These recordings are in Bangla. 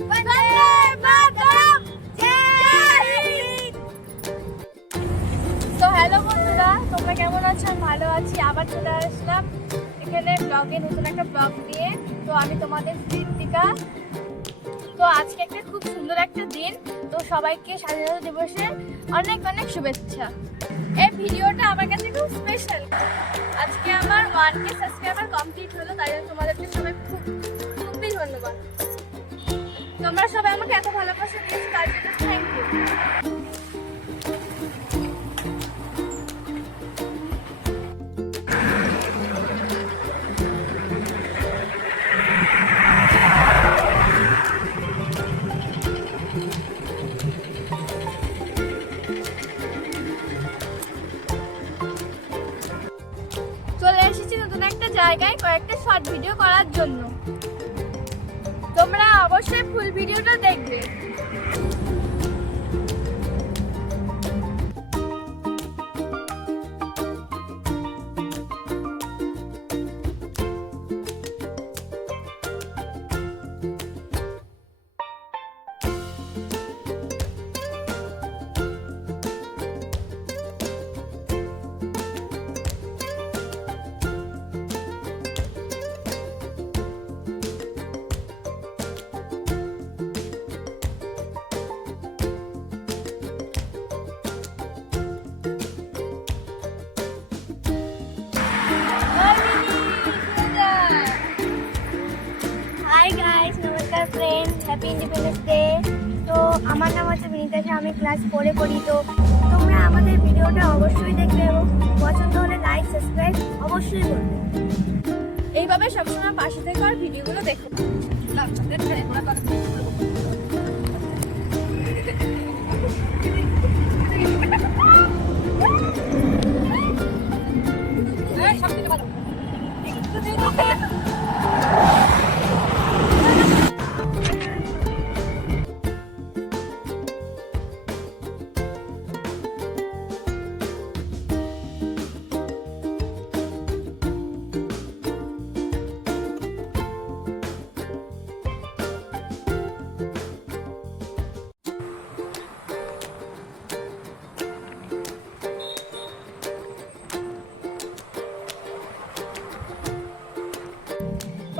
তো হ্যালো বন্ধুরা, তোমরা কেমন আছো? আমি ভালো আছি। আবার চলে আসলাম এখানে ব্লগে, নতুন একটা ব্লগ নিয়ে। তো আমি তোমাদের ঋত্বিকা। তো আজকে একটা খুব সুন্দর একটা দিন, তো সবাইকে স্বাধীনতা দিবসের অনেক অনেক শুভেচ্ছা। এই ভিডিওটা আমার কাছে খুব স্পেশাল। আজকে আমার 1K সাবস্ক্রাইবার কমপ্লিট হলো, তাই জন্য তোমাদেরকে সবাই খুবই ধন্যবাদ। তোমরা সবাই আমাকে এত ভালোবাসা দিয়েছো, তার জন্য থ্যাংক ইউ। চলে এসেছি নতুন একটা জায়গায় কয়েকটা শর্ট ভিডিও করার জন্য। তোমরা অবশ্যই ফুল ভিডিওটা দেখবে। হাই গাইস, নমস্কার ফ্রেন্ড, হ্যাপি ইন্ডিপেন্ডেন্স ডে। তো আমার নাম হচ্ছে বিনীতা শাহ, আমি ক্লাস 4-এ পড়ি। তো তোমরা আমাদের ভিডিওটা অবশ্যই দেখবে এবং পছন্দ হলে লাইক সাবস্ক্রাইব অবশ্যই করবে। এইভাবে সবসময় পাশে থেকে আর ভিডিওগুলো দেখো।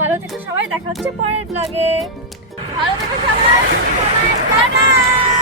ভালো থেকো সবাই, দেখা হচ্ছে পরের ব্লগে। ভালো থেকো সবাই, টাটা।